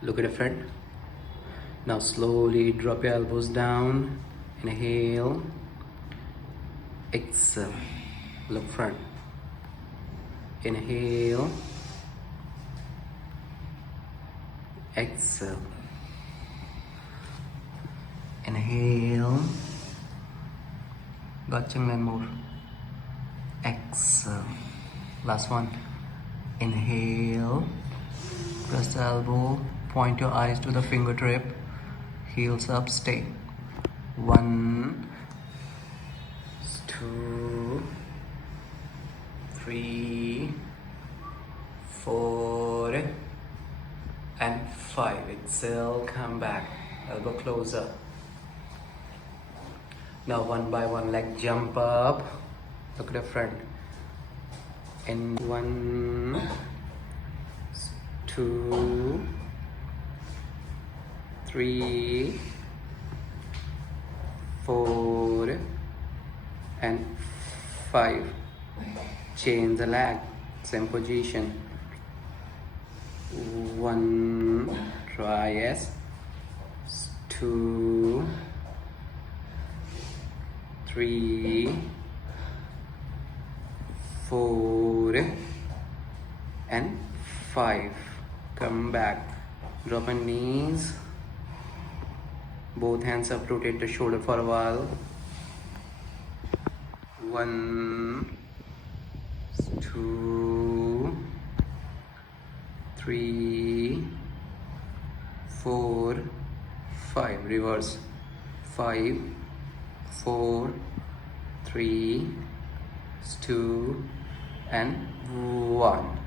Look at the front. Now slowly drop your elbows down. Inhale. Exhale. Look front. Inhale. Exhale. Inhale. Got and more. Exhale. Last one. Inhale. Press the elbow. Point your eyes to the fingertip. Heels up. Stay. 1, 2, 3, 4, and 5. Exhale. Come back. Elbow closer. Now one by one leg jump up. Look at the front. In 1, 2, 3, 4, and 5. Change the leg. Same position. 1. Try yes. 2, 3, 4, and 5. Come back. Drop on knees. Both hands up. Rotate the shoulder for a while. 1, 2, 3, 4, 5. Reverse. 5, 4, 3, 2, and 1.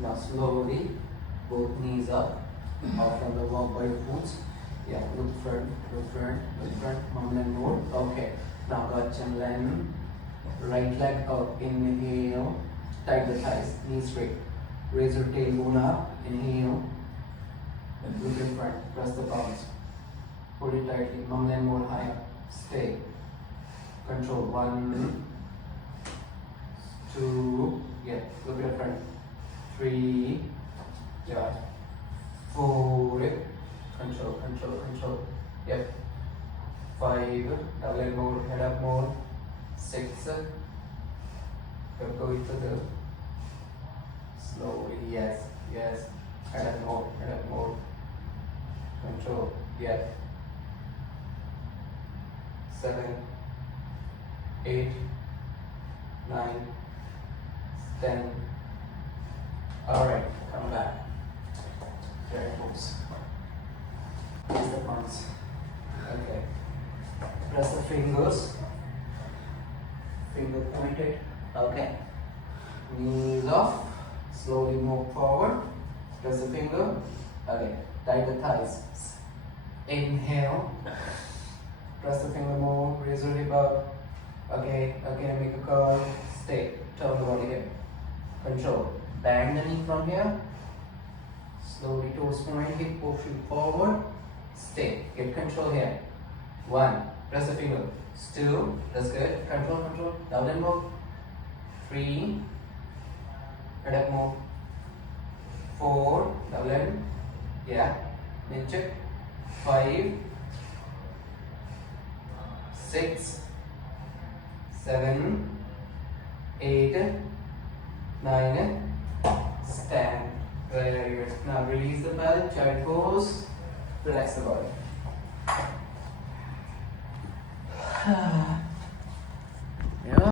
Now slowly, both knees up, off from the walk by your foots. Yeah, look front, look front, look front, mom and more. Okay, now got chin line, right leg up, inhale, tight the thighs, knees straight. Raise your tailbone up, inhale, look in front, press the palms. Hold it tightly, mom and more high up, stay. Control, 1, 2, yeah, look at the front. 3, yeah, 4, control, control, control, yep, 5, double and more, head up more, 6, go with the slowly, yes, yes, head up more, control, yep, 7, 8, 9, 10. Alright, come back. Very close. Press the palms. Okay. Press the fingers. Finger pointed. Okay. Knees off. Slowly move forward. Press the finger. Okay. Tight the thighs. Inhale. Press the finger more. Raise your hip up. Okay. Okay. Make a curl. Stay. Turn the body here. Control. Bend the knee from here. Slowly toes point, hip pushing forward. Stay. Get control here. 1. Press the finger. 2. That's good. Control, control. Down and move. 3. Head up move. 4. Double and. Yeah. Mid check. 5. 6. 7. 8. 9. Stand. Very good. Now release the belt, child pose, relax the body. Yeah.